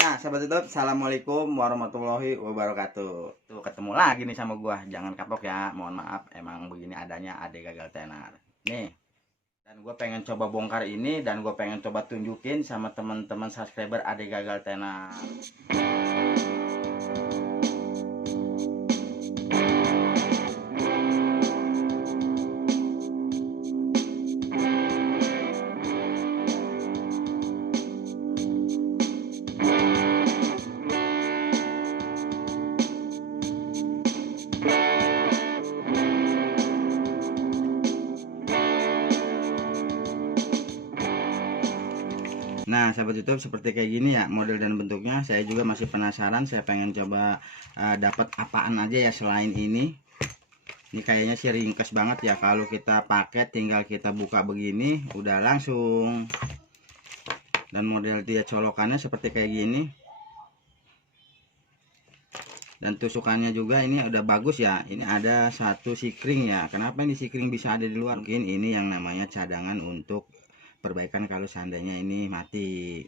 Nah, sahabat YouTube, assalamualaikum warahmatullahi wabarakatuh. Tuh ketemu lagi nih sama gua. Jangan kapok ya. Mohon maaf, emang begini adanya ade gagal tenar. Nih, dan gua pengen coba bongkar ini dan gua pengen coba tunjukin sama teman-teman subscriber ade gagal tenar. Nah, sahabat YouTube, seperti kayak gini ya model dan bentuknya. Saya juga masih penasaran. Saya pengen coba dapat apaan aja ya selain ini. Ini kayaknya sih ringkes banget ya. Kalau kita pakai tinggal kita buka begini, udah langsung. Dan model dia colokannya seperti kayak gini. Dan tusukannya juga ini udah bagus ya. Ini ada satu sikring ya. Kenapa ini sikring bisa ada di luar? Mungkin ini yang namanya cadangan untuk perbaikan kalau seandainya ini mati.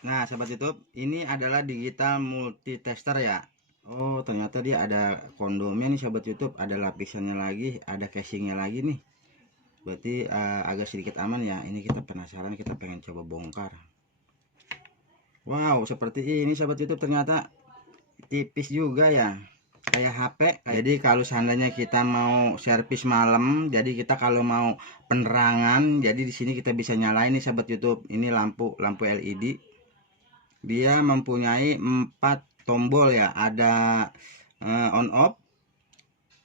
Nah, sahabat YouTube, ini adalah digital multitester ya. Oh, ternyata dia ada kondomnya nih sahabat YouTube, ada lapisannya lagi, ada casingnya lagi nih. Berarti agak sedikit aman ya. Ini kita penasaran, kita pengen coba bongkar. Wow, seperti ini sahabat YouTube, ternyata tipis juga ya. Kayak HP. Jadi kalau seandainya kita mau servis malam, jadi kita kalau mau penerangan, jadi di sini kita bisa nyalain nih sahabat YouTube. Ini lampu LED. Dia mempunyai 4 tombol ya, ada on off,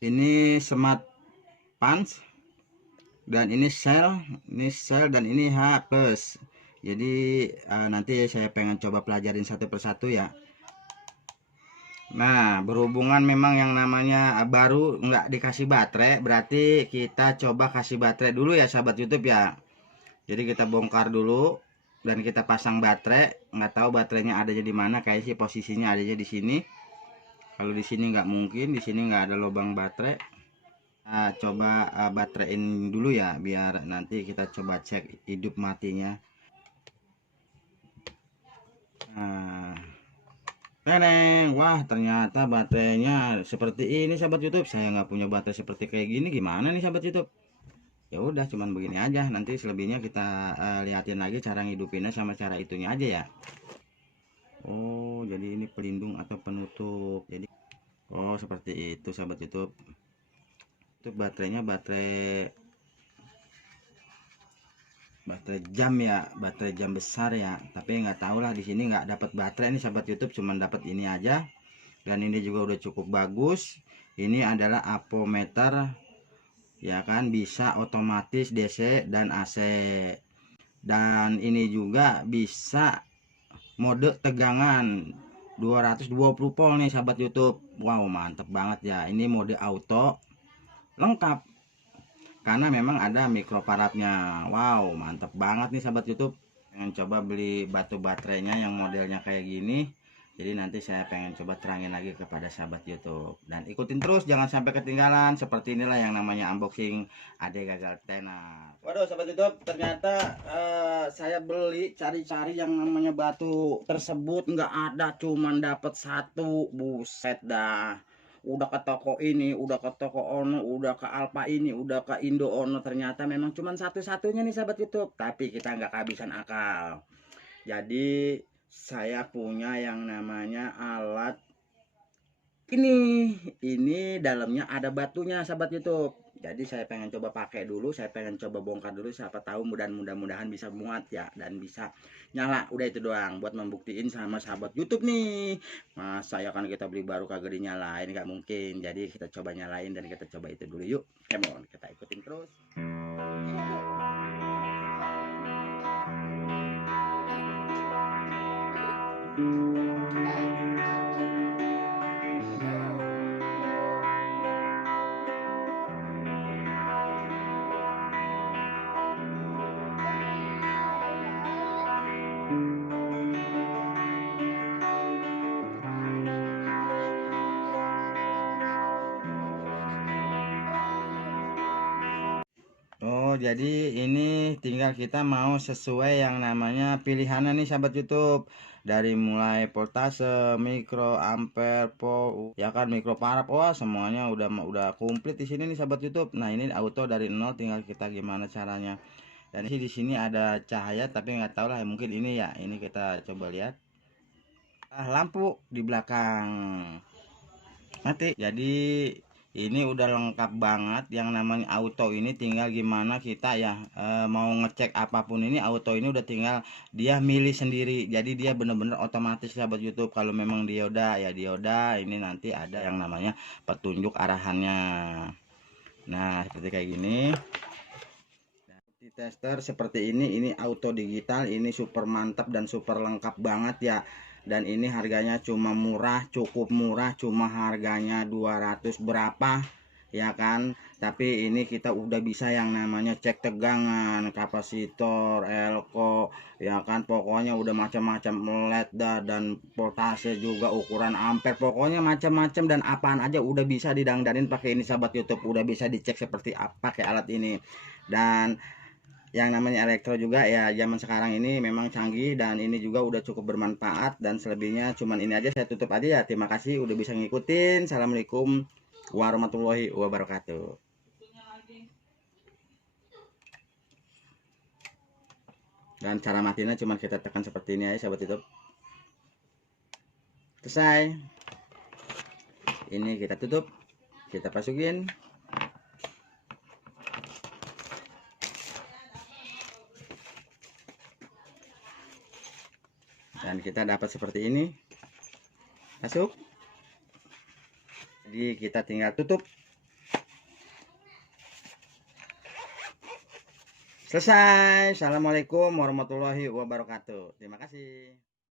ini smart punch, dan ini sel, dan ini H plus. Jadi nanti saya pengen coba pelajarin satu persatu ya. Nah, berhubungan memang yang namanya baru nggak dikasih baterai, berarti kita coba kasih baterai dulu ya sahabat YouTube ya. Jadi kita bongkar dulu dan kita pasang baterai. Nggak tahu baterainya adanya di mana, kayak sih posisinya adanya di sini. Kalau di sini nggak mungkin, di sini nggak ada lubang baterai. Nah, coba bateraiin dulu ya, biar nanti kita coba cek hidup matinya. Nah, teneng, wah ternyata baterainya seperti ini sahabat YouTube. Saya nggak punya baterai seperti kayak gini, gimana nih sahabat YouTube? Ya udah, cuman begini aja. Nanti selebihnya kita liatin lagi cara ngidupinnya sama cara itunya aja ya. Oh, jadi ini pelindung atau penutup. Jadi, oh seperti itu sahabat YouTube. Itu baterainya baterai jam ya, baterai jam besar ya. Tapi nggak tahu lah, di sini nggak dapat baterai nih sahabat YouTube, cuman dapat ini aja. Dan ini juga udah cukup bagus. Ini adalah apometer ya kan, bisa otomatis DC dan AC. Dan ini juga bisa mode tegangan 220 volt nih sahabat YouTube. Wow, mantep banget ya. Ini mode auto lengkap karena memang ada mikroparabnya. Wow, mantep banget nih sahabat YouTube. Pengen coba beli batu baterainya yang modelnya kayak gini. Jadi nanti saya pengen coba terangin lagi kepada sahabat YouTube. Dan ikutin terus, jangan sampai ketinggalan. Seperti inilah yang namanya unboxing ade gagal tenar. Waduh sahabat YouTube, ternyata saya beli cari-cari yang namanya batu tersebut nggak ada, cuman dapat satu. Buset dah, udah ke toko ini, udah ke toko ono, udah ke Alfa ini, udah ke Indo ono, ternyata memang cuma satu-satunya nih sahabat YouTube. Tapi kita nggak kehabisan akal. Jadi saya punya yang namanya alat ini dalamnya ada batunya sahabat YouTube. Jadi saya pengen coba pakai dulu, saya pengen coba bongkar dulu, siapa tahu mudah-mudahan bisa muat ya dan bisa nyala. Udah itu doang buat membuktiin sama sahabat YouTube nih. Mas saya kan kita beli baru kagak dinyalain, nggak mungkin. Jadi kita coba nyalain dan kita coba itu dulu yuk. Come on, kita ikutin terus. Oh, Jadi ini tinggal kita mau sesuai yang namanya pilihannya nih sahabat YouTube. Dari mulai voltase, mikro, ampere, ya kan, mikro paraf, wah semuanya udah komplit di sini nih sahabat YouTube. Nah, ini auto dari nol, tinggal kita gimana caranya. Dan di sini ada cahaya tapi nggak tahu lah, mungkin ini ya. Ini kita coba lihat. Lampu di belakang mati. Jadi ini udah lengkap banget yang namanya auto ini, tinggal gimana kita ya mau ngecek apapun ini auto ini udah tinggal dia milih sendiri. Jadi dia bener-bener otomatis sahabat YouTube. Kalau memang dioda ya dioda, ini nanti ada yang namanya petunjuk arahannya. Nah, seperti kayak gini. Di tester seperti ini auto digital, ini super mantap dan super lengkap banget ya. Dan ini harganya cuma murah, cukup murah, cuma harganya 200 berapa ya kan. Tapi ini kita udah bisa yang namanya cek tegangan, kapasitor, elko ya kan, pokoknya udah macam-macam, LED dan voltase juga, ukuran ampere, pokoknya macam-macam dan apaan aja udah bisa didangdanin pakai ini sahabat YouTube. Udah bisa dicek seperti apa kayak alat ini. Dan yang namanya elektro juga ya, zaman sekarang ini memang canggih dan ini juga udah cukup bermanfaat. Dan selebihnya cuman ini aja, saya tutup aja ya. Terima kasih udah bisa ngikutin. Assalamualaikum warahmatullahi wabarakatuh. Dan cara matinya cuman kita tekan seperti ini aja sahabat YouTube. Selesai. Ini kita tutup, kita masukin. Dan kita dapat seperti ini, masuk. Jadi kita tinggal tutup, selesai. Assalamualaikum warahmatullahi wabarakatuh. Terima kasih.